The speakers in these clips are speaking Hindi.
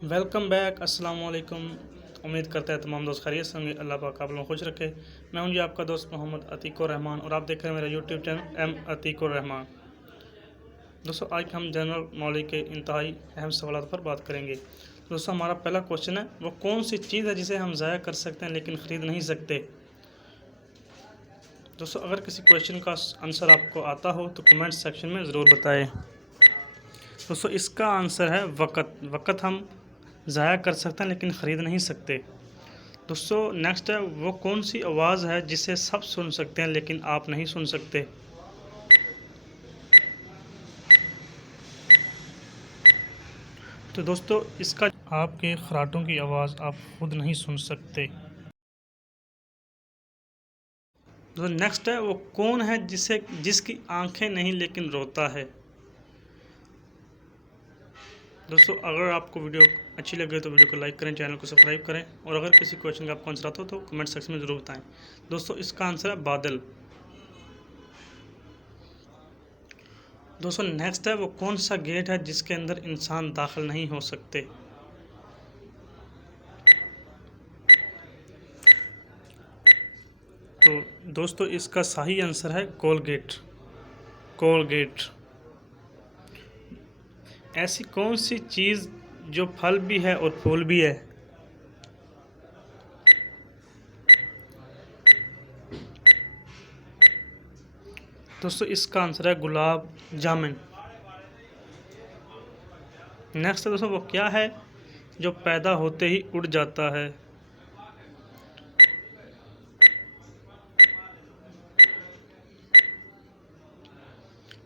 Welcome back. अस्सलाम वालेकुम। उम्मीद करते हैं तमाम दोस्त खैरियत से होंगे। अल्लाह पाक आप लोगों को खुश रखे। मैं हूं जी आपका दोस्त मोहम्मद अतीकुर रहमान और आप देख रहे हैं मेरा YouTube channel M Atiqur Rahman. दोस्तों आज हम जनरल नॉलेज के इंतहाई अहम सवालों पर बात करेंगे। दोस्तों हमारा पहला क्वेश्चन है, वो कौन सी चीज़ है जिसे हम ज़ाया कर सकते हैं लेकिन ख़रीद नहीं सकते। दोस्तों अगर किसी क्वेश्चन का आंसर आपको आता हो तो कमेंट सेक्शन में ज़रूर बताएं। दोस्तों इसका आंसर है वक़्त। वक़्त हम ज़ाया कर सकते हैं लेकिन ख़रीद नहीं सकते। दोस्तों नेक्स्ट है, वो कौन सी आवाज़ है जिसे सब सुन सकते हैं लेकिन आप नहीं सुन सकते। तो दोस्तों इसका आपके खराटों की आवाज़ आप खुद नहीं सुन सकते। दोस्तों नेक्स्ट है, वो कौन है जिसकी आंखें नहीं लेकिन रोता है। दोस्तों अगर आपको वीडियो अच्छी लगे तो वीडियो को लाइक करें, चैनल को सब्सक्राइब करें और अगर किसी क्वेश्चन का आपको आंसर आता हो तो कमेंट सेक्शन में ज़रूर बताएं। दोस्तों इसका आंसर है बादल। दोस्तों नेक्स्ट है, वो कौन सा गेट है जिसके अंदर इंसान दाखिल नहीं हो सकते। तो दोस्तों इसका सही आंसर है कोलगेट। कोलगेट। ऐसी कौन सी चीज़ जो फल भी है और फूल भी है। दोस्तों इसका आंसर है गुलाब जामुन। नेक्स्ट है दोस्तों, वो क्या है जो पैदा होते ही उड़ जाता है।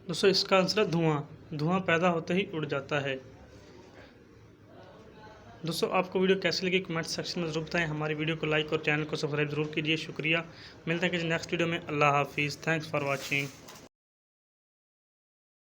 दोस्तों इसका आंसर है धुआं। धुआं पैदा होते ही उड़ जाता है। दोस्तों आपको वीडियो कैसी लगी कमेंट सेक्शन में ज़रूर बताएं। हमारी वीडियो को लाइक और चैनल को सब्सक्राइब ज़रूर कीजिए। शुक्रिया। मिलते हैं किसी नेक्स्ट वीडियो में। अल्लाह हाफिज़। Thanks for watching.